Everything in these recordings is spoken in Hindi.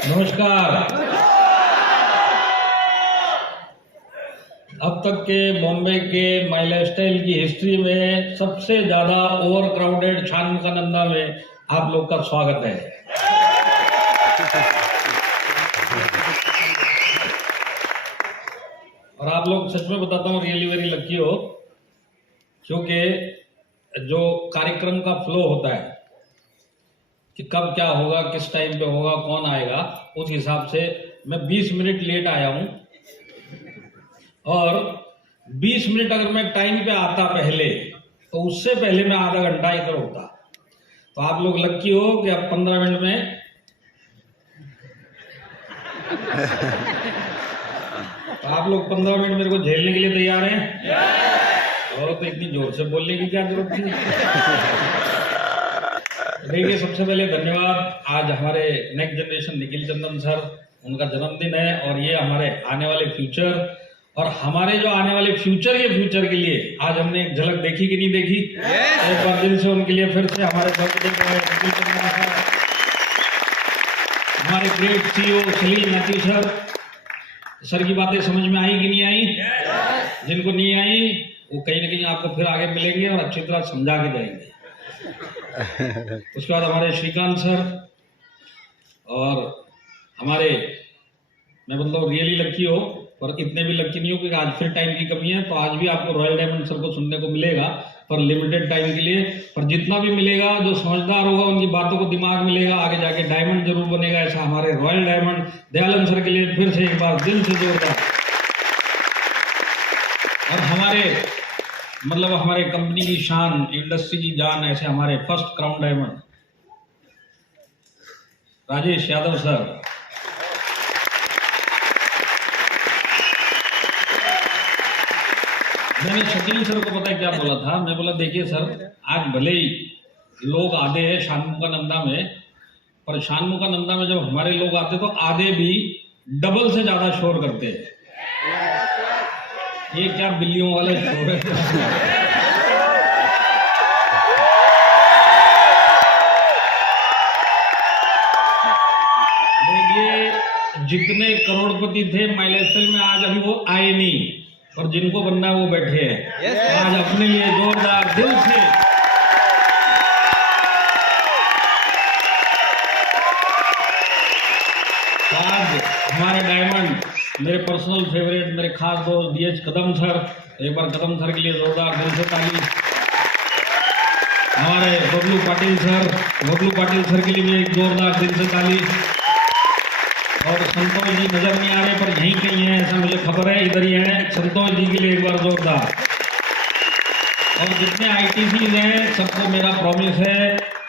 नमस्कार। अब तक के बॉम्बे के माई लाइफस्टाइल की हिस्ट्री में सबसे ज्यादा ओवर क्राउडेड शानमुकानंदा में आप लोग का स्वागत है। और आप लोग सच में बताता हूँ रियली वेरी लकी हो, क्योंकि जो कार्यक्रम का फ्लो होता है कि कब क्या होगा, किस टाइम पे होगा, कौन आएगा, उस हिसाब से मैं 20 मिनट लेट आया हूं। और 20 मिनट अगर मैं टाइम पे आता पहले, तो उससे पहले मैं आधा घंटा इधर होता। तो आप लोग लकी हो कि अब 15 मिनट में तो आप लोग 15 मिनट मेरे को झेलने के लिए तैयार हैं? और तो इतनी जोर से बोलने की क्या जरूरत थी। देखिए, सबसे पहले धन्यवाद। आज हमारे नेक्स्ट जनरेशन निखिल चंदन सर, उनका जन्मदिन है और ये हमारे आने वाले फ्यूचर और हमारे जो आने वाले फ्यूचर के लिए आज हमने एक झलक देखी कि नहीं देखी? एक बार दिल से उनके लिए फिर से हमारे निखिल चंदन सर, हमारे ग्रेट सीईओ सलील मैथ्यू सर की बातें समझ में आई कि नहीं आई? जिनको नहीं आई वो कहीं ना कहीं आपको फिर आगे मिलेंगे और अच्छी तरह समझा के जाएंगे। उसके बाद हमारे श्रीकांत सर और हमारे, मैं बोलता हूँ रियली लकी हो, पर इतने भी लकी नहीं हो क्योंकि आज फिर टाइम की कमी है। तो आज भी आपको रॉयल डायमंड सर को सुनने को मिलेगा, पर लिमिटेड टाइम के लिए। पर जितना भी मिलेगा, जो समझदार होगा उनकी बातों को दिमाग मिलेगा, आगे जाके डायमंड जरूर बनेगा। ऐसा हमारे रॉयल डायमंड दयानंद सर के लिए फिर से एक बार दिल से जोरदार। और हमारे कंपनी की शान, इंडस्ट्री की जान, ऐसे हमारे first crown diamond Rajesh Yadav sir. मैंने शकील सर को पता है क्या बोला था? मैं बोला देखिए सर, आज भले ही लोग आधे हैं शानमुकानंदा में, पर शानमुकानंदा में जब हमारे लोग आते तो आधे भी डबल से ज्यादा शोर करते हैं। ये क्या बिल्लियों वाले शोर है। देखिए, जितने करोड़पति थे माई लाइफस्टाइल में आज अभी वो आए नहीं, और जिनको बनना है वो बैठे हैं। आज अपने लिए जोरदार दिल से आज हमारे डायमंड, मेरे पर्सनल फेवरेट, मेरे खास दोस्त DH कदम सर, एक बार कदम सर के लिए जोरदार दिल से ताली। हमारे बबलू पाटिल सर के लिए भी एक जोरदार दिल से ताली। और संतोष जी नजर नहीं आ रहे, पर यहीं कहीं है, ऐसा मुझे खबर है, इधर ही है। संतोष जी के लिए एक बार जोरदार। और जितने ITC हैं, सबको मेरा प्रॉमिस है,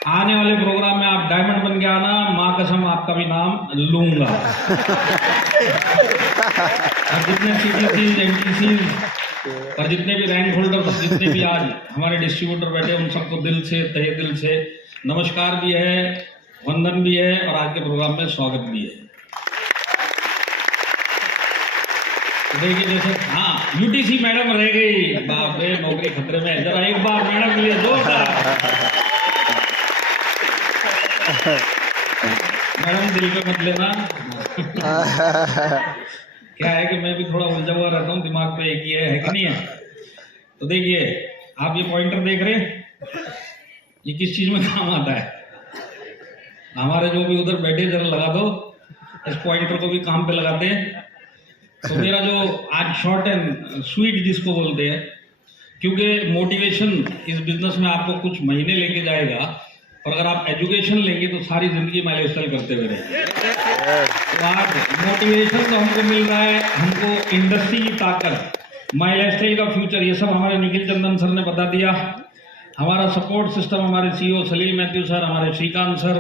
आने वाले प्रोग्राम में आप डायमंड बन के आना, माँ कसम आपका भी नाम लूंगा। और जितने CTC, NTC और जितने भी रैंक होल्डर, जितने भी आज हमारे डिस्ट्रीब्यूटर बैठे, उन सबको दिल से, तहे दिल से नमस्कार भी है, वंदन भी है और आज के प्रोग्राम में स्वागत भी है। देखिए, जैसे हाँ UTC मैडम रह गई, बाप रे, नौकरी खतरे में। जरा एक बार मैडम के लिए जोरदार। मैडम दिल पे मत लेना। क्या है कि मैं भी थोड़ा उलझा हुआ रहता हूँ, दिमाग पे एक ही है कि नहीं है? तो देखिए, आप ये पॉइंटर देख रहे हैं, ये किस चीज में काम आता है? हमारे जो भी उधर बैठे, जरा लगा दो, इस पॉइंटर को भी काम पे लगाते हैं। तो मेरा जो आज शॉर्ट एंड स्वीट जिसको बोलते हैं, क्योंकि मोटिवेशन इस बिजनेस में आपको कुछ महीने लेके जाएगा, और अगर आप एजुकेशन लेंगे तो सारी जिंदगी माई लाइफस्टाइल करते हुए रहेंगे। तो आज मोटिवेशन तो हमको मिल रहा है, हमको इंडस्ट्री की ताकत, माई लाइफस्टाइल का फ्यूचर, ये सब हमारे निखिल चंदन सर ने बता दिया। हमारा सपोर्ट सिस्टम, हमारे CEO सलील मैथ्यू सर, हमारे श्रीकांत सर,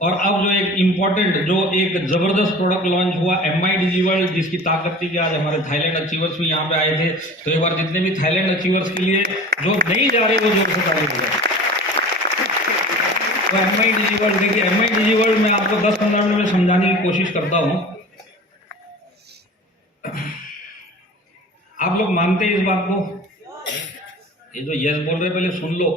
और अब जो एक इम्पोर्टेंट, जो एक जबरदस्त प्रोडक्ट लॉन्च हुआ MI डिजीवर्ल्ड, जिसकी ताकत थी कि आज हमारे थाईलैंड अचीवर्स भी यहाँ पे आए थे। तो एक बार जितने भी थाईलैंड अचीवर्स के लिए जो नहीं जा रहे वो जोर से ताली बजाएं। तो MI डिजीवर्ल्ड, देखिए MI डिजीवर्ल्ड में आपको 10-15 मिनट में समझाने की कोशिश करता हूँ। आप लोग मानते हैं इस बात को? ये जो यस बोल रहे पहले सुन लो।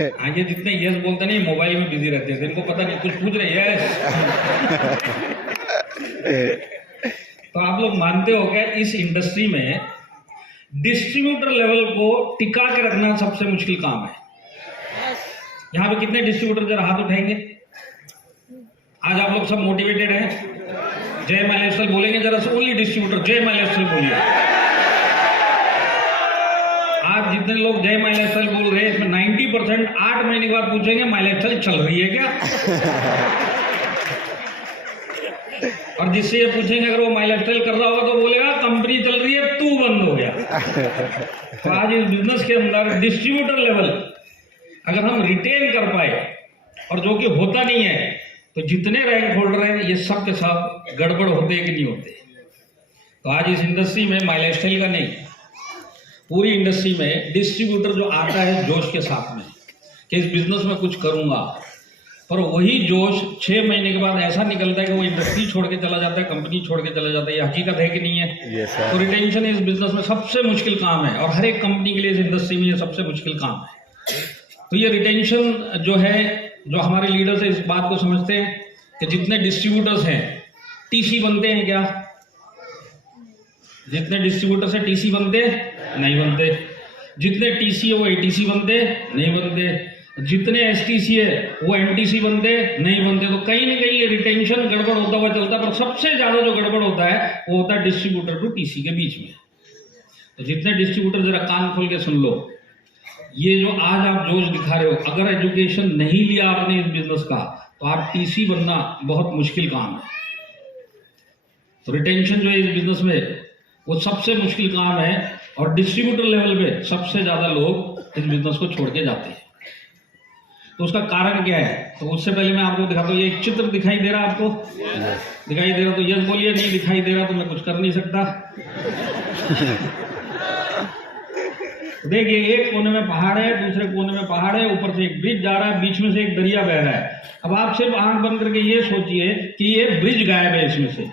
आगे जितने यस बोलते नहीं मोबाइल में बिजी रहते हैं, इनको पता नहीं कुछ पूछ रहे हैं। तो आप लोग मानते हो क्या इस इंडस्ट्री में डिस्ट्रीब्यूटर लेवल को टिका के रखना सबसे मुश्किल काम है। यहाँ पे कितने डिस्ट्रीब्यूटर जरा हाथ उठाएंगे? आज आप लोग सब मोटिवेटेड हैं? जय माय लाइफस्टाइल बोलेंगे जरा से, ओनली डिस्ट्रीब्यूटर जय माय लाइफस्टाइल बोलिए। आज जितने लोग जय माय लाइफस्टाइल बोल रहे हैं इसमें 90% 8 महीने के बाद पूछेंगे माय लाइफस्टाइल चल रही है क्या? और जिससे ये पूछेंगे अगर वो माय लाइफस्टाइल कर रहा होगा तो बोलेगा कंपनी चल रही है तू बंद हो गया। तो आज इस बिजनेस के अंदर डिस्ट्रीब्यूटर लेवल अगर हम रिटेन कर पाए, और जो कि होता नहीं है, तो जितने रैंक होल्डर हैं ये सब के सब गड़बड़ होते कि नहीं होते। तो आज इस इंडस्ट्री में माय लाइफस्टाइल का नहीं, पूरी इंडस्ट्री में डिस्ट्रीब्यूटर जो आता है जोश के साथ में कि इस बिजनेस में कुछ करूंगा, और वही जोश 6 महीने के बाद ऐसा निकलता है कि वो इंडस्ट्री छोड़ के चला जाता है, कंपनी छोड़ के चला जाता है। ये हकीकत है कि नहीं है? yes, तो रिटेंशन इस बिजनेस में सबसे मुश्किल काम है, और हर एक कंपनी के लिए इस इंडस्ट्री में ये सबसे मुश्किल काम है। तो ये रिटेंशन जो है, जो हमारे लीडर्स हैं इस बात को समझते हैं कि जितने डिस्ट्रीब्यूटर्स हैं टीसी बनते हैं क्या? जितने डिस्ट्रीब्यूटर्स हैं टीसी बनते नहीं बनते। जितने टीसी है वो एटीसी बनते नहीं बनते। जितने एसटीसी है वो एमटीसी बनते नहीं बनते। तो कहीं ना कहीं ये रिटेंशन गड़बड़ होता हुआ चलता है, पर सबसे ज्यादा जो गड़बड़ होता है वो होता है डिस्ट्रीब्यूटर टू टीसी के बीच में। तो जितने डिस्ट्रीब्यूटर जरा कान खोल के सुन लो, ये जो आज आप जोश दिखा रहे हो, अगर एजुकेशन नहीं लिया आपने इस बिजनेस का तो आप टीसी बनना बहुत मुश्किल काम है। तो रिटेंशन जो है इस बिजनेस में वो सबसे मुश्किल काम है, और डिस्ट्रीब्यूटर लेवल पे सबसे ज्यादा लोग इस बिजनेस को छोड़ के जाते हैं। तो उसका कारण क्या है? तो उससे पहले मैं आपको दिखाता हूँ। ये एक चित्र दिखाई दे रहा है आपको? दिखाई दे रहा तो यस बोलिए, नहीं दिखाई दे रहा तो मैं कुछ कर नहीं सकता। देखिए, एक कोने में पहाड़ है, दूसरे कोने में पहाड़ है, ऊपर से एक ब्रिज जा रहा है, बीच में से एक दरिया बह रहा है। अब आप सिर्फ आंख बंद करके ये सोचिए कि ये ब्रिज गायब है इसमें से।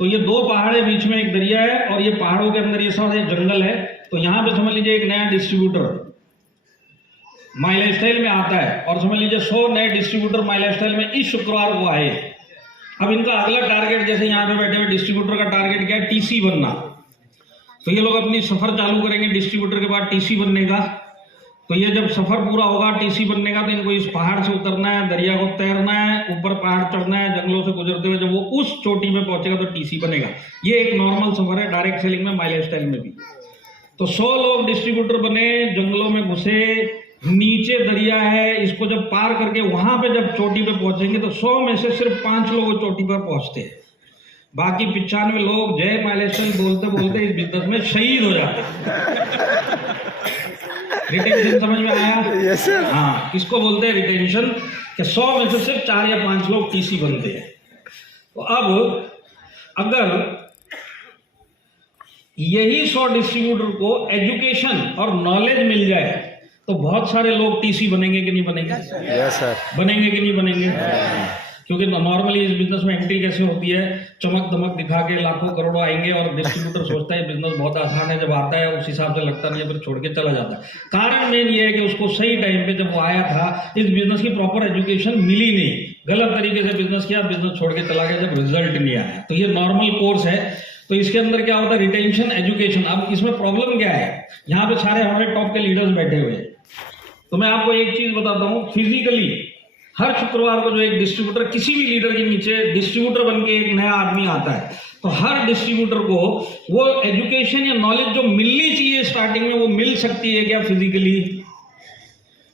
तो ये 2 पहाड़ है, बीच में एक दरिया है, और ये पहाड़ों के अंदर ये सारे जंगल है। तो यहाँ पे समझ लीजिए एक नया डिस्ट्रीब्यूटर माय लाइफस्टाइल में आता है, और समझ लीजिए 100 नए डिस्ट्रीब्यूटर माय लाइफस्टाइल में इस शुक्रवार को आए। अब इनका अगला टारगेट, जैसे यहाँ पे बैठे हुए डिस्ट्रीब्यूटर का टारगेट क्या है? टीसी बनना। तो ये लोग अपनी सफर चालू करेंगे डिस्ट्रीब्यूटर के बाद टीसी बनने का। तो ये जब सफर पूरा होगा टीसी बनने का, तो इनको इस पहाड़ से उतरना है, दरिया को तैरना है, ऊपर पहाड़ चढ़ना है, जंगलों से गुजरते हुए जब वो उस चोटी में पहुंचेगा तो टीसी बनेगा। ये एक नॉर्मल सफर है डायरेक्ट सेलिंग में, माय लाइफस्टाइल में भी। तो 100 लोग डिस्ट्रीब्यूटर बने, जंगलों में घुसे, नीचे दरिया है, इसको जब पार करके वहां पे जब चोटी पे पहुंचेंगे तो 100 में से सिर्फ 5 लोग चोटी पर पहुंचते हैं। बाकी 95 लोग जय माय लाइफस्टाइल बोलते बोलते इस बिजनेस में शहीद हो जाते हैं। रिटेंशन समझ में आया? yes, sir. हाँ, किसको बोलते हैं रिटेंशन? कि 100 में से सिर्फ 4 या 5 लोग टीसी बनते हैं। तो अब अगर यही 100 डिस्ट्रीब्यूटर को एजुकेशन और नॉलेज मिल जाए तो बहुत सारे लोग टीसी बनेंगे कि नहीं बनेंगे? yes, sir. बनेंगे कि नहीं बनेंगे? क्योंकि नॉर्मली इस बिजनेस में एंट्री कैसे होती है? चमक दमक दिखा के लाखों करोड़ों आएंगे, और डिस्ट्रीब्यूटर सोचता है बिजनेस बहुत आसान है, जब आता है उस हिसाब से लगता नहीं है, फिर छोड़ के चला जाता है। कारण मेन ये है कि उसको सही टाइम पे जब वो आया था इस बिजनेस की प्रॉपर एजुकेशन मिली नहीं, गलत तरीके से बिजनेस किया, बिजनेस छोड़ के चला गया जब रिजल्ट नहीं आया। तो ये नॉर्मल कोर्स है। तो इसके अंदर क्या होता है? Retention, education. अब इसमें प्रॉब्लम क्या है? यहाँ पे सारे हमारे टॉप के लीडर्स बैठे हुए हैं। तो मैं आपको एक चीज बताता हूँ, फिजिकली हर शुक्रवार को जो एक डिस्ट्रीब्यूटर किसी भी लीडर के नीचे डिस्ट्रीब्यूटर बन के एक नया आदमी आता है, तो हर डिस्ट्रीब्यूटर को वो एजुकेशन या नॉलेज जो मिलनी चाहिए स्टार्टिंग में वो मिल सकती है क्या?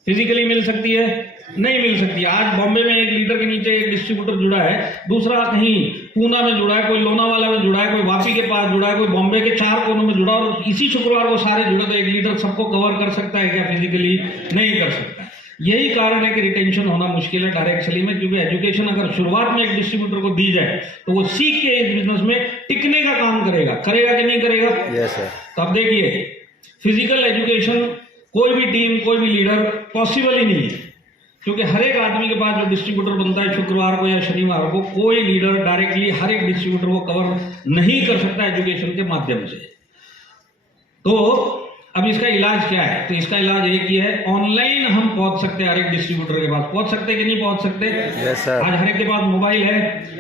फिजिकली मिल सकती है? नहीं मिल सकती। आज बॉम्बे में एक लीडर के नीचे एक डिस्ट्रीब्यूटर जुड़ा है, दूसरा कहीं पूना में जुड़ा है, कोई लोनावाला में जुड़ा है, कोई वापी के पास जुड़ा है, कोई बॉम्बे के 4 कोनों में जुड़ा, और इसी शुक्रवार को सारे जुड़े। तो एक लीडर सबको कवर कर सकता है क्या? फिजिकली नहीं कर सकता। यही कारण है कि रिटेंशन होना मुश्किल है डायरेक्ट सेलिंग में, क्योंकि एजुकेशन अगर शुरुआत में एक डिस्ट्रीब्यूटर को दी जाए तो वो सीख के इस बिजनेस में टिकने का काम करेगा कि नहीं करेगा? yes, sir. तो अब देखिए, फिजिकल एजुकेशन कोई भी टीम, कोई भी लीडर पॉसिबल ही नहीं है, क्योंकि हर एक आदमी के पास जो डिस्ट्रीब्यूटर बनता है शुक्रवार को या शनिवार को, कोई लीडर डायरेक्टली हर एक डिस्ट्रीब्यूटर को कवर नहीं कर सकता एजुकेशन के माध्यम से। तो अब इसका इलाज क्या है? तो इसका इलाज एक ही है, ऑनलाइन हम पहुंच सकते हैं हर एक डिस्ट्रीब्यूटर के पास। पहुंच सकते कि नहीं पहुंच सकते? Yes sir. आज हर एक के पास मोबाइल है,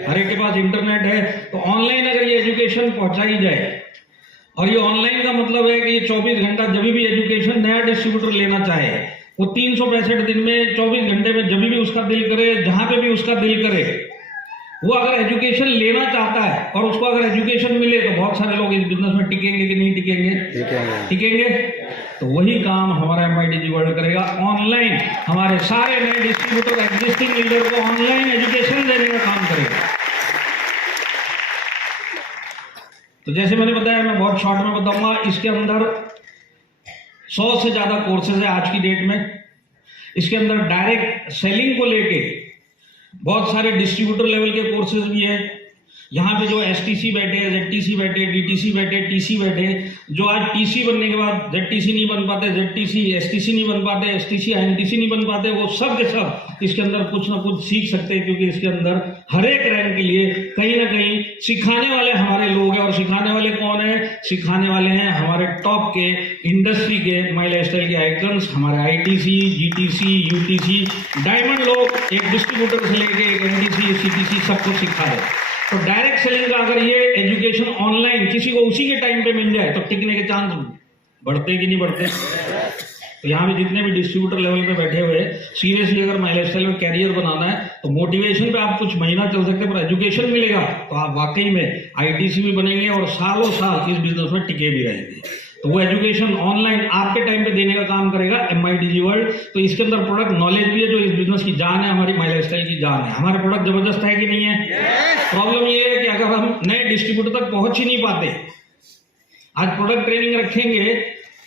हर एक के पास इंटरनेट है, तो ऑनलाइन अगर ये एजुकेशन पहुंचाई जाए, और ये ऑनलाइन का मतलब है कि ये 24 घंटा जब भी एजुकेशन नया डिस्ट्रीब्यूटर लेना चाहे, वो 365 दिन में 24 घंटे में जब भी उसका दिल करे, जहां पे भी उसका दिल करे, वो अगर एजुकेशन लेना चाहता है और उसको अगर एजुकेशन मिले, तो बहुत सारे लोग इस बिजनेस में टिकेंगे कि नहीं टिकेंगे? टिकेंगे। तो वही काम हमारा MIDG वर्ल्ड करेगा। ऑनलाइन हमारे सारे नए डिस्ट्रीब्यूटर, एग्जिस्टिंग लीडर को ऑनलाइन एजुकेशन देने का काम करेगा। तो जैसे मैंने बताया, मैं बहुत शॉर्ट में बताऊंगा। इसके अंदर 100 से ज्यादा कोर्सेज है आज की डेट में। इसके अंदर डायरेक्ट सेलिंग को लेके बहुत सारे डिस्ट्रीब्यूटर लेवल के कोर्सेज भी हैं। यहाँ पे जो STC बैठे, ZTC बैठे, DTC बैठे, TC बैठे, जो आज TC बनने के बाद ZTC नहीं बन पाते, ZTC STC नहीं बन पाते, STC INTC नहीं बन पाते, वो सब के सब इसके अंदर कुछ ना कुछ सीख सकते हैं, क्योंकि इसके अंदर हर एक रैंक के लिए कहीं ना कहीं सिखाने वाले हमारे लोग हैं। और सिखाने वाले कौन है? सिखाने वाले हैं हमारे टॉप के इंडस्ट्री के माई लाइफस्टाइल के आइकन्स, हमारे ITC, GTC, UTC, डायमंड लोग एक डिस्ट्रीब्यूटर से लेके एक MTC, CTC सबको सिखा रहे हैं। तो डायरेक्ट सेलिंग का अगर ये एजुकेशन ऑनलाइन किसी को उसी के टाइम पे मिल जाए, तो टिकने के चांस बढ़ते कि नहीं बढ़ते? तो यहाँ पे जितने भी डिस्ट्रीब्यूटर लेवल पे बैठे हुए, सीरियसली अगर माई लाइफस्टाइल में कैरियर बनाना है, तो मोटिवेशन पे आप कुछ महीना चल सकते हैं, पर एजुकेशन मिलेगा तो आप वाकई में ITC भी बनेंगे और सालों साल इस बिजनेस में टिके भी रहेंगे। तो वो एजुकेशन ऑनलाइन आपके टाइम पे देने का काम करेगा MIDG वर्ल्ड। तो इसके अंदर प्रोडक्ट नॉलेज भी है, जो इस बिजनेस की जान है, हमारी माई लाइफस्टाइल की जान है। हमारे प्रोडक्ट जबरदस्त है कि नहीं है? प्रॉब्लम ये है कि अगर हम नए डिस्ट्रीब्यूटर तक पहुंच ही नहीं पाते, आज प्रोडक्ट ट्रेनिंग रखेंगे,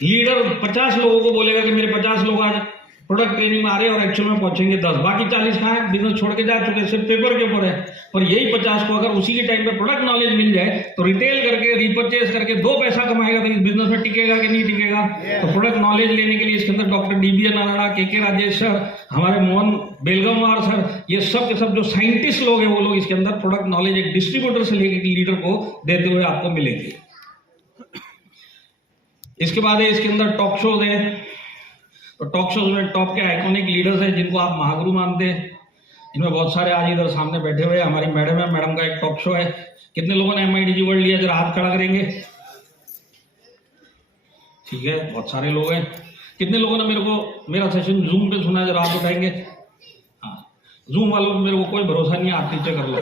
लीडर 50 लोगों को बोलेगा कि मेरे 50 लोग आज प्रोडक्ट ट्रेनिंग में आ रहे हैं और एक्चुअल में पहुंचेंगे 10, बाकी 40 कहाँ है? बिजनेस छोड़ के जा चुके, सिर्फ पेपर के ऊपर है। पर यही 50 को अगर उसी के टाइम पे प्रोडक्ट नॉलेज मिल जाए, तो रिटेल करके, रिपर्चेज करके 2 पैसा कमाएगा, तो इस बिजनेस में टिकेगा कि नहीं टिकेगा? तो प्रोडक्ट नॉलेज लेने के लिए इसके अंदर doctor DBN Narayana, KK Rajesh sir, हमारे मोहन बेलगमवार सर, ये सब के सब जो साइंटिस्ट लोग हैं, वो लोग इसके अंदर प्रोडक्ट नॉलेज एक डिस्ट्रीब्यूटर से लेकर लीडर को देते हुए आपको मिलेंगे। इसके बाद है इसके अंदर टॉक शोज है। तो टॉक शोज में टॉप के आइकॉनिक लीडर्स हैं, जिनको आप महागुरु मानते हैं। इनमें बहुत सारे आज इधर सामने बैठे हुए हैं। हमारी मैडम है, मैडम का एक टॉक शो है। कितने लोगों ने MIDG वर्ल्ड लिया? जरा हाथ खड़ा करेंगे। ठीक है, बहुत सारे लोग हैं। कितने लोगों ने मेरा सेशन जूम पे सुना? जरा हाथ उठाएंगे। हाँ, जूम वालों को मेरे को कोई भरोसा नहीं है, आप नीचे कर लो।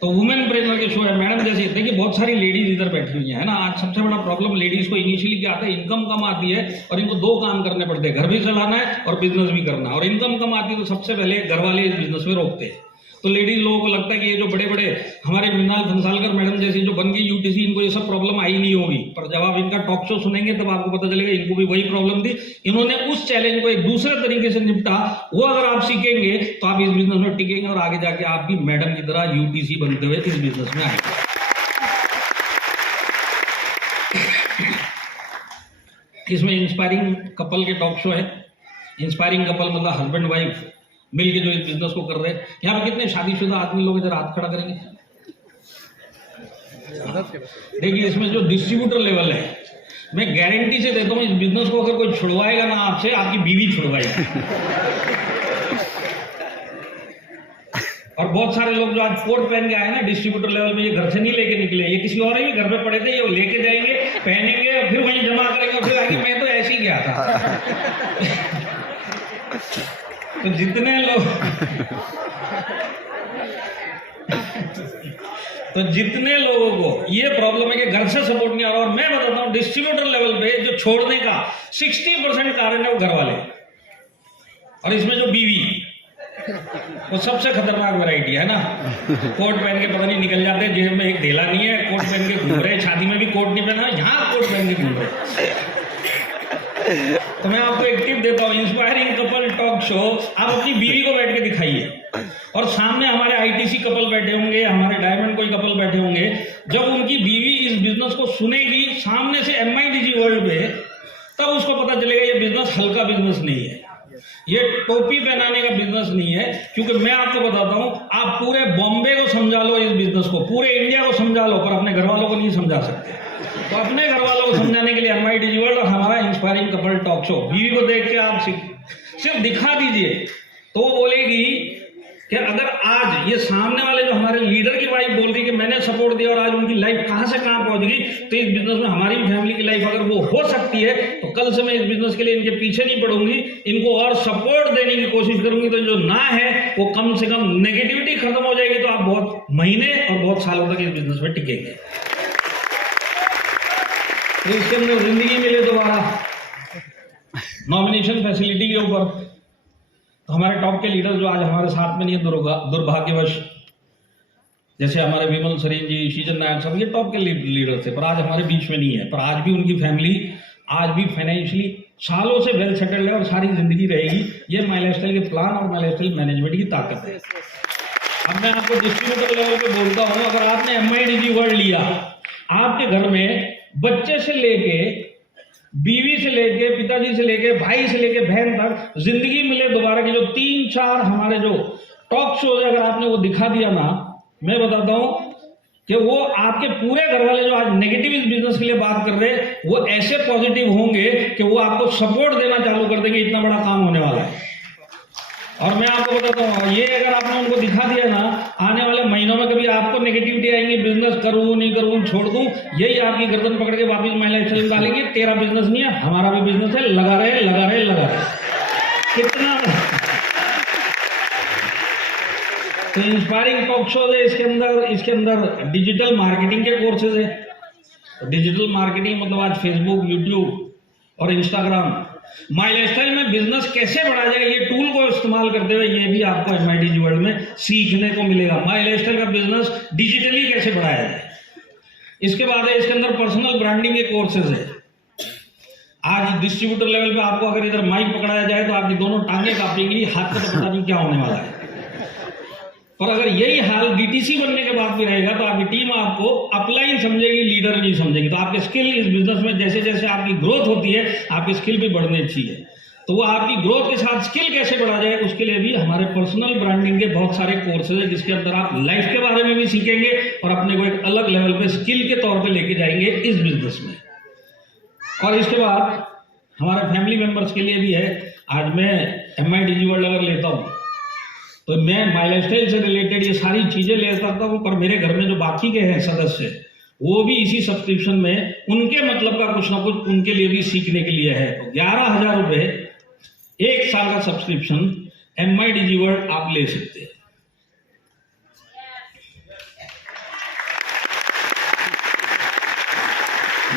तो वुमेन ब्रेनर के शो है। मैडम जैसे देखिए, बहुत सारी लेडीज इधर बैठी हुई है ना। आज सबसे बड़ा प्रॉब्लम लेडीज को इनिशियली क्या आता है? इनकम कम आती है और इनको 2 काम करने पड़ते हैं, घर भी चलाना है और बिजनेस भी करना है। और इनकम कम आती है तो सबसे पहले घर वाले इस बिजनेस में रोकते हैं। तो लेडीज लोगों को लगता है कि ये जो बड़े बड़े हमारे मृणाल फंसालकर मैडम जैसी जो बन गई UTC, इनको ये सब प्रॉब्लम आई नहीं होगी। पर जब आप इनका टॉक शो सुनेंगे तब आपको पता चलेगा इनको भी वही प्रॉब्लम थी। इन्होंने उस चैलेंज को एक दूसरे तरीके से निपटा। वो अगर आप सीखेंगे तो आप इस बिजनेस में टिकेंगे और आगे जाके आप भी मैडम की तरह UTC बनते हुए इस बिजनेस में आएंगे। इसमें इंस्पायरिंग कपल के टॉक शो है। इंस्पायरिंग कपल मतलब हस्बैंड वाइफ मिलके जो इस बिजनेस को कर रहे हैं। यहाँ पे कितने शादीशुदा आदमी लोग जरा हाथ खड़ा करेंगे। देखिए, इसमें जो डिस्ट्रीब्यूटर लेवल है, मैं गारंटी से देता हूँ इस बिजनेस को अगर कोई छुड़वाएगा ना आपसे, आपकी बीवी छुड़वाएगी। और बहुत सारे लोग जो आज कोट पहन के आए ना डिस्ट्रीब्यूटर लेवल में, ये घर से नहीं लेके निकले, ये किसी और ही घर पे पड़े थे, ये लेके जाएंगे, पहनेंगे और फिर वहीं जमा करेंगे और फिर आगे मैं तो ऐसे ही गया था। तो जितने लोगों को ये प्रॉब्लम है कि घर से सपोर्ट नहीं आ रहा, और मैं बताता हूं डिस्ट्रीब्यूटर लेवल पे जो छोड़ने का 60% कारण है वो घर वाले। और इसमें जो बीवी, वो सबसे खतरनाक वैरायटी है ना। कोट पहन के पता नहीं निकल जाते हैं, जेब में एक ढेला नहीं है, कोट पहन के घूम रहे, शादी में भी कोट नहीं पहना, यहाँ कोट पहन के घूम रहे। तो मैं आपको एक टिप देता हूँ, इंस्पायरिंग कपल टॉक शो आप अपनी बीवी को बैठ के दिखाइए, और सामने हमारे ITC कपल बैठे होंगे, हमारे डायमंड कोई कपल बैठे होंगे। जब उनकी बीवी इस बिजनेस को सुनेगी सामने से MIDG वर्ल्ड पे, तब उसको पता चलेगा ये बिजनेस हल्का बिजनेस नहीं है। ये टोपी पहनाने का बिजनेस नहीं है, क्योंकि मैं आपको बताता हूं, आप पूरे बॉम्बे को समझा लो इस बिजनेस को, पूरे इंडिया को समझा लो, पर अपने घर वालों को नहीं समझा सकते। तो अपने घर वालों को समझाने के लिए MI DG वर्ल्ड और हमारा इंस्पायरिंग कपल टॉक शो, बीवी को देख के आप सिर्फ दिखा दीजिए तो वो बोलेगी कि अगर आज ये सामने वाले जो हमारे लीडर की वाइफ बोल रही कि मैंने सपोर्ट दिया और आज उनकी लाइफ कहां से कहां पहुंच गई, तो इस बिजनेस में हमारी भी फैमिली की लाइफ अगर वो हो सकती है, तो कल से मैं इस बिजनेस के लिए इनके पीछे नहीं पड़ूंगी, इनको और सपोर्ट देने की कोशिश करूंगी। तो जो ना है वो कम से कम नेगेटिविटी खत्म हो जाएगी, तो आप बहुत महीने और बहुत सालों तक इस बिजनेस में टिकेंगे। तो इसके अंदर जिंदगी मिले दोबारा नॉमिनेशन फैसिलिटी के ऊपर, तो हमारे टॉप के लीडर जो आज हमारे साथ में नहीं है दुर्भाग्यवश, जैसे हमारे विमल सरीन जी, शीजन नायक सब, ये टॉप के लीडर थे, पर आज हमारे बीच में नहीं है। पर आज भी उनकी फैमिली आज भी फाइनेंशियली सालों से वेल सेटल्ड है और सारी जिंदगी रहेगी। ये माई लाइफस्टाइल के प्लान और माई लाइफस्टाइल मैनेजमेंट की ताकत है। अब मैं आपको डिस्ट्रीब्यूटर लेवल पे बोलता हूँ, अगर आपने MI DG वर्ल्ड लिया, आपके घर में बच्चे से लेके, बीवी से लेके, पिताजी से लेके, भाई से लेके, बहन तक, जिंदगी मिले दोबारा की जो 3-4 हमारे जो टॉक शोज अगर आपने वो दिखा दिया ना, मैं बताता हूं कि वो आपके पूरे घर वाले जो आज नेगेटिव इस बिजनेस के लिए बात कर रहे हैं, वो ऐसे पॉजिटिव होंगे कि वो आपको सपोर्ट देना चालू कर देंगे। इतना बड़ा काम होने वाला है। और मैं आपको बताता हूँ, ये अगर आपने उनको दिखा दिया ना, आने वाले महीनों में कभी आपको नेगेटिविटी आएंगी, बिजनेस करूँ नहीं करूँ, छोड़ दूं, यही आपकी गर्दन पकड़ के वापिस महिला स्टाइल डालेंगे। तेरा बिजनेस नहीं है, हमारा भी बिजनेस है, लगा रहे लगा रहे लगा रहे। कितना तो इंस्पायरिंग टॉक शो है इसके अंदर डिजिटल मार्केटिंग के कोर्सेज है। डिजिटल मार्केटिंग मतलब आज फेसबुक, यूट्यूब और इंस्टाग्राम, माई लाइफस्टाइल में बिजनेस कैसे बढ़ाया जाए, ये टूल को इस्तेमाल करते हुए ये भी आपको MI DG वर्ल्ड में सीखने को मिलेगा। माई लाइफस्टाइल का बिजनेस डिजिटली कैसे बढ़ाया जाए। इसके बाद है इसके अंदर पर्सनल ब्रांडिंग के कोर्सेज है। आज डिस्ट्रीब्यूटर लेवल पे आपको अगर इधर माइक पकड़ाया जाए तो आपकी दोनों टांगे कांपेंगी, हाथ का तो पता नहीं क्या होने वाला है। पर अगर यही हाल DTC बनने के बाद भी रहेगा तो आपकी टीम आपको अपलाइन समझेगी, लीडर नहीं समझेगी। तो आपके स्किल इस बिजनेस में जैसे जैसे आपकी ग्रोथ होती है, आपकी स्किल भी बढ़नी चाहिए। तो वो आपकी ग्रोथ के साथ स्किल कैसे बढ़ा जाए, उसके लिए भी हमारे पर्सनल ब्रांडिंग के बहुत सारे कोर्सेज है, जिसके अंदर आप लाइफ के बारे में भी सीखेंगे और अपने को एक अलग लेवल पे स्किल के तौर पे लेके जाएंगे इस बिजनेस में। और इसके बाद हमारे फैमिली मेंबर्स के लिए भी है। आज मैं MI DG वर्ल्ड अगर लेता हूँ तो मैं माई लाइफस्टाइल से रिलेटेड ये सारी चीजें ले सकता हूँ, पर मेरे घर में जो बाकी के हैं सदस्य, वो भी इसी सब्सक्रिप्शन में उनके मतलब का कुछ ना कुछ उनके लिए भी सीखने के लिए है। तो 11,000 रुपए 1 साल का सब्सक्रिप्शन MI DG वर्ल्ड आप ले सकते हैं।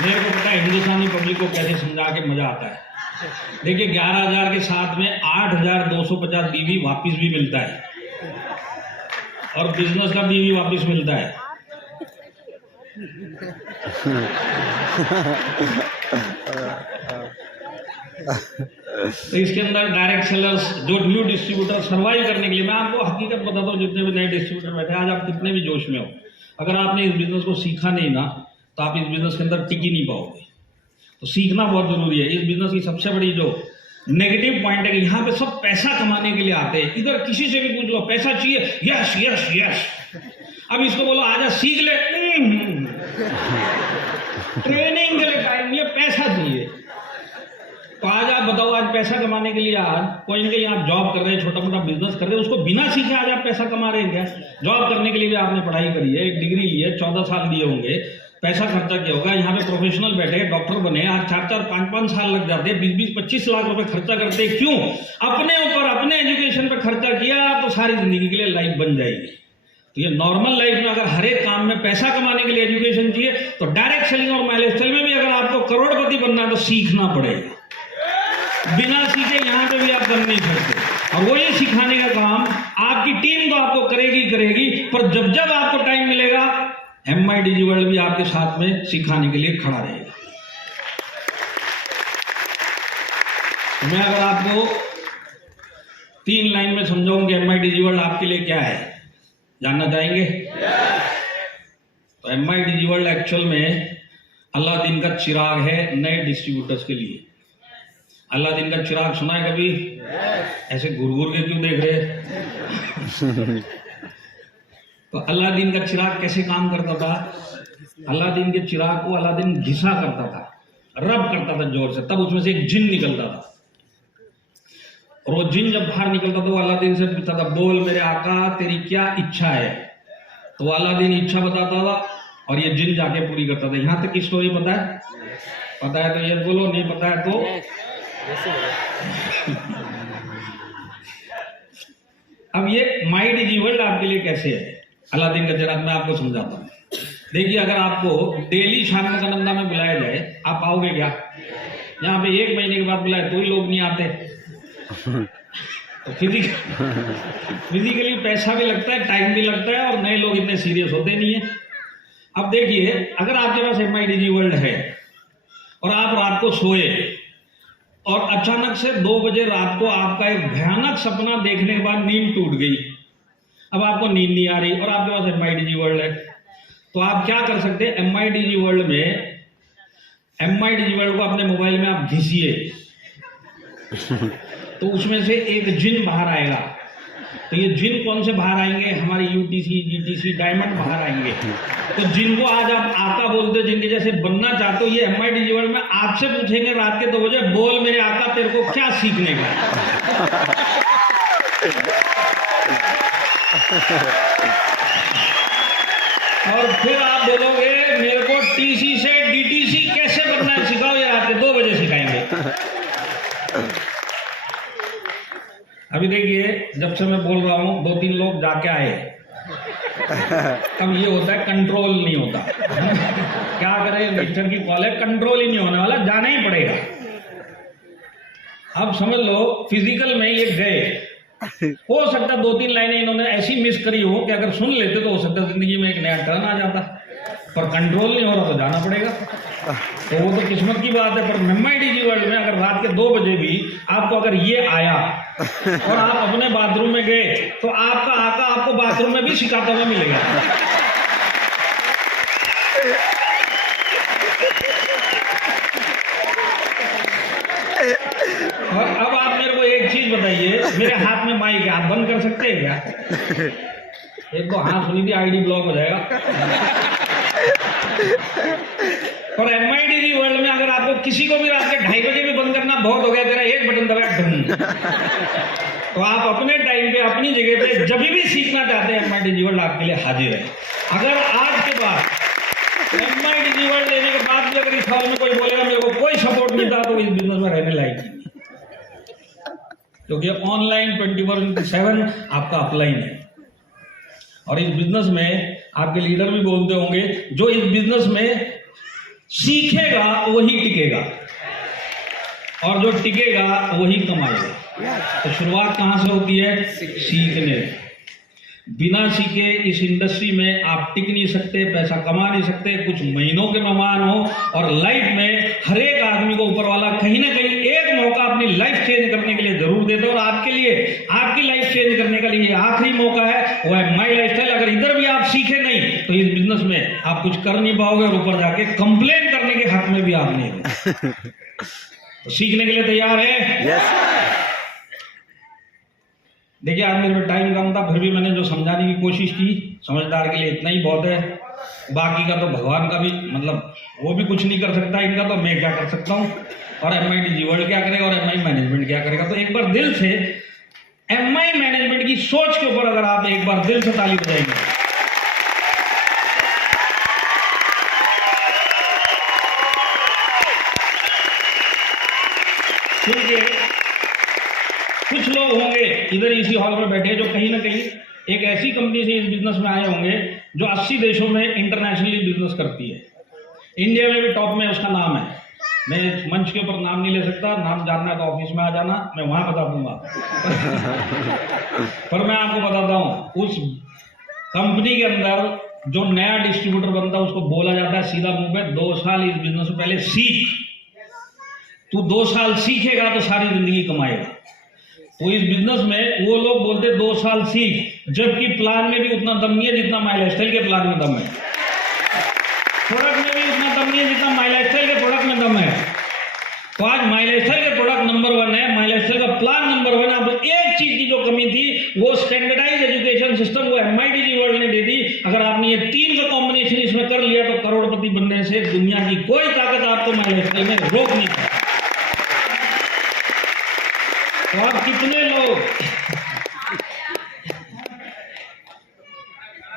मेरे को पता है हिंदुस्तानी पब्लिक को कैसे समझा के मजा आता है। देखिए 11,000 के साथ में 8,250 DV वापिस भी मिलता है और बिजनेस का DV वापिस मिलता है। तो इसके अंदर डायरेक्ट सेलर्स, जो न्यू डिस्ट्रीब्यूटर सर्वाइव करने के लिए, मैं आपको हकीकत बताता हूँ, जितने भी नए डिस्ट्रीब्यूटर बैठे आज आप कितने भी जोश में हो, अगर आपने इस बिजनेस को सीखा नहीं ना, तो आप इस बिजनेस के अंदर टिक ही नहीं पाओगे। तो सीखना बहुत जरूरी है। इस बिजनेस की सबसे बड़ी जो नेगेटिव पॉइंट है कि यहाँ पे सब पैसा कमाने के लिए आते हैं। इधर किसी से भी पूछ लो पैसा चाहिए, यस यस यस। अब इसको बोलो आजा सीख ले, ट्रेनिंग के लिए टाइम, ये पैसा चाहिए। तो आज आप बताओ, आज पैसा कमाने के लिए आज कोई ना कहीं आप जॉब कर रहे हैं, छोटा मोटा बिजनेस कर रहे हैं, उसको बिना सीखे आज आप पैसा कमा रहे हैं क्या? जॉब करने के लिए भी आपने पढ़ाई करी है, एक डिग्री ली है, 14 साल दिए होंगे, पैसा खर्चा किया होगा, यहाँ पे प्रोफेशनल बैठे, डॉक्टर बने, आज 4-4, 5-5 साल लग जाते हैं, 20-20, 25 लाख रुपए खर्चा करते हैं। क्यों? अपने ऊपर, अपने एजुकेशन पे खर्चा किया तो सारी जिंदगी के लिए लाइफ बन जाएगी। तो ये नॉर्मल लाइफ में अगर हर एक काम में पैसा कमाने के लिए एजुकेशन चाहिए, तो डायरेक्ट सेलिंग और माई लाइफस्टाइल में भी अगर आपको करोड़पति बनना है तो सीखना पड़ेगा। बिना सीखे यहाँ पे भी आप बन नहीं सकते। और वो ये सिखाने का काम आपकी टीम तो आपको करेगी, पर जब जब आपको टाइम मिलेगा MI DG वर्ल्ड भी आपके साथ में सिखाने के लिए खड़ा रहेगा। मैं अगर आपको 3 लाइन में समझाऊं कि MI DG वर्ल्ड आपके लिए क्या है, जानना चाहेंगे? तो MI DG वर्ल्ड एक्चुअल में अल्लाह दिन का चिराग है नए डिस्ट्रीब्यूटर्स के लिए। अलादीन का चिराग सुना है कभी? ऐसे घूर घूर के क्यों देख रहे? तो अलादीन का चिराग कैसे काम करता था? अलादीन के चिराग को अलादीन घिसा करता था, रब करता था जोर से, तब उसमें से एक जिन निकलता था। और वो जिन जब बाहर निकलता था तो अलादीन से पूछता था, बोल मेरे आका तेरी क्या इच्छा है? तो अलादीन इच्छा बताता था और ये जिन जाके पूरी करता था। यहां तक की स्टोरी पता है? पता है तो ये बोलो, नहीं पता है तो अब ये माई डिजी वर्ल्ड आपके लिए कैसे है? अलादीन का चिराग मैं आपको समझाता हूँ। देखिए, अगर आपको डेली शाम को नंदा में बुलाया जाए, आप आओगे क्या? यहाँ पे 1 महीने के बाद बुलाए तो ही लोग नहीं आते। तो फिजिकली पैसा भी लगता है, टाइम भी लगता है, और नए लोग इतने सीरियस होते नहीं है। अब देखिए, अगर आपके पास MIDG वर्ल्ड है और आप रात को सोए और अचानक से 2 बजे रात को आपका एक भयानक सपना देखने के बाद नींद टूट गई, अब आपको नींद नहीं आ रही और आपके पास MIDG वर्ल्ड है, तो आप क्या कर सकते हैं? MIDG वर्ल्ड को अपने मोबाइल में आप घिसिए तो उसमें से एक जिन बाहर आएगा। तो ये जिन कौन से बाहर आएंगे? हमारे UTC, GTC, डायमंड बाहर आएंगे। तो जिनको आज आप आका बोलते हो, जिनके जैसे बनना चाहते हो, ये MIDG वर्ल्ड में आपसे पूछेंगे रात के 2 बजे, बोल मेरे आका तेरे को क्या सीखने का? और फिर आप बोलोगे मेरे को TC से DTC कैसे बनना है सिखाओ, ये रात के 2 बजे सिखाएंगे। अभी देखिए, जब से मैं बोल रहा हूं 2-3 लोग जाके आए। अब ये होता है कंट्रोल नहीं होता। क्या करें, लेक्चर की कॉल है, कंट्रोल ही नहीं होने वाला, जाना ही पड़ेगा। अब समझ लो फिजिकल में ये गए, हो सकता 2-3 लाइनें इन्होंने ऐसी मिस करी हो कि अगर सुन लेते तो हो सकता जिंदगी में एक नया टर्न आ जाता, पर कंट्रोल नहीं हो रहा तो जाना पड़ेगा। तो वो तो किस्मत की बात है। पर MIDG वर्ल्ड में अगर रात के 2 बजे भी आपको अगर ये आया और आप अपने बाथरूम में गए, तो आपका आका आपको बाथरूम में भी सिखाता हुआ मिलेगा। और अब आप मेरे को एक चीज बताइए, मेरे हाथ में माइक है, आप बंद कर सकते हैं क्या? एक तो हाँ सुनी थी, ID ब्लॉक हो जाएगा। और MIDG वर्ल्ड में अगर आपको किसी को भी रात के 2:30 बजे भी बंद करना बहुत हो गया, तेरा एक बटन दबाया ढंग, तो आप अपने टाइम पे अपनी जगह पे जब भी सीखना चाहते हैं MIDG वर्ल्ड आपके लिए हाजिर है। अगर आज के बाद MIDG वर्ल्ड लेने के बाद भी अगर इस हाल में कोई बोलेगा मेरे को कोई सपोर्ट नहीं था, तो इस बिजनेस में रहने लायक नहीं, क्योंकि ऑनलाइन 24/7 आपका अपलाइन है। और इस बिजनेस में आपके लीडर भी बोलते होंगे, जो इस बिजनेस में सीखेगा वही टिकेगा और जो टिकेगा वही कमाएगा। तो शुरुआत कहां से होती है? सीखने। बिना सीखे इस इंडस्ट्री में आप टिक नहीं सकते, पैसा कमा नहीं सकते, कुछ महीनों के मेहमान हो। और लाइफ में हर एक आदमी को ऊपर वाला कहीं ना कहीं एक मौका अपनी लाइफ चेंज करने के लिए जरूर देता है, और आपके लिए आपकी लाइफ चेंज करने का लिए आखिरी मौका है, वो है माई लाइफस्टाइल। अगर इधर भी आप सीखे नहीं तो इस बिजनेस में आप कुछ कर नहीं पाओगे, और ऊपर जाके कंप्लेन करने के हक में भी आप नहीं हो। तो सीखने के लिए तैयार है? yes. देखिए, आज मेरे पे टाइम कम था, फिर भी मैंने जो समझाने की कोशिश की, समझदार के लिए इतना ही बहुत है। बाकी का तो भगवान का भी, मतलब वो भी कुछ नहीं कर सकता, इनका तो मैं क्या कर सकता हूँ, और MIDG वर्ल्ड क्या करेगा और MI मैनेजमेंट क्या करेगा। तो एक बार दिल से MI मैनेजमेंट की सोच के ऊपर अगर आप एक बार दिल से ताली बजाएंगे, क्योंकि कुछ लोग होंगे इधर इसी हॉल में बैठे जो कहीं ना कहीं एक ऐसी कंपनी से इस बिजनेस में आए होंगे जो 80 देशों में इंटरनेशनली बिजनेस करती है। इंडिया में भी टॉप में उसका नाम है। मैं इस मंच के ऊपर नाम नहीं ले सकता, नाम जानना तो ऑफिस में आ जाना, मैं वहां बता दूंगा। पर मैं आपको बताता हूं, उस कंपनी के अंदर जो नया डिस्ट्रीब्यूटर बनता है उसको बोला जाता है सीधा मुंह पे, 2 साल इस बिजनेस में पहले सीख। तू 2 साल सीखेगा तो सारी जिंदगी कमाएगा। तो इस बिजनेस में वो लोग बोलते 2 साल सीख, जबकि प्लान में भी उतना दम नहीं है जितना माई लाइफस्टाइल के प्लान में दम है। प्रोडक्ट में भी उतना दम नहीं है जितना माई लाइफस्टाइल के प्रोडक्ट में दम है। तो आज माई लाइफस्टाइल के प्रोडक्ट नंबर ताकत आपको माई लाइफस्टाइल में रोक नहीं सकती। तो आप कितने लोग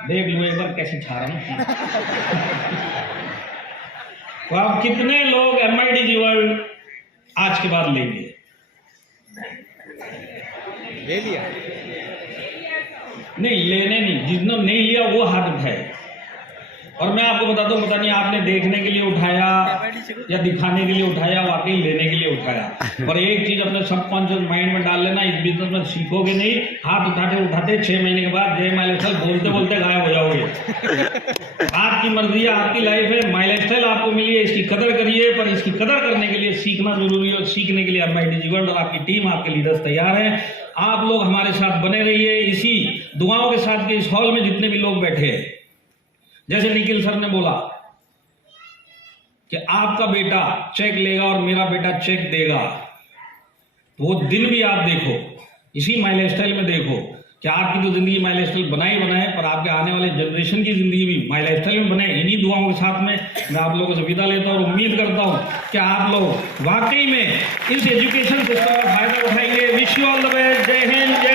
देख लो एक बार कैसे छा रहा हूं। तो आप कितने लोग MIDG वर्ल्ड आज के बाद लेंगे? ले लिया? नहीं, लेने नहीं, जिसने नहीं लिया वो हाथ उठाए। और मैं आपको बताता हूँ, पता नहीं आपने देखने के लिए उठाया या दिखाने के लिए उठाया, वाकई लेने के लिए उठाया। और एक चीज अपने सबकॉन्शियस माइंड में डाल लेना, इस बिजनेस में सीखोगे नहीं, हाथ उठाते उठाते 6 महीने के बाद जय माई लाइफस्टाइल बोलते बोलते गायब हो जाओगे। आपकी मर्जी है, आपकी लाइफ है, माई लाइफस्टाइल आपको मिली है, इसकी कदर करिए। पर इसकी कदर करने के लिए सीखना जरूरी है, और सीखने के लिए MIDG वर्ल्ड और आपकी टीम, आपके लीडर्स तैयार हैं। आप लोग हमारे साथ बने रहिए, इसी दुआओं के साथ के इस हॉल में जितने भी लोग बैठे हैं। जैसे निखिल सर ने बोला कि आपका बेटा चेक लेगा और मेरा बेटा चेक देगा, तो वो दिन भी आप देखो, इसी माई लाइफस्टाइल में देखो कि आपकी तो जिंदगी माई लाइफस्टाइल बनाए बनाए, पर आपके आने वाले जनरेशन की जिंदगी भी माई लाइफस्टाइल में बने। इन्हीं दुआओं के साथ में मैं आप लोगों से विदा लेता हूं और उम्मीद करता हूं कि आप लोग वाकई में इस एजुकेशन सिस्टम का फायदा उठाएंगे। Wish you all the best. जय हिंद, जय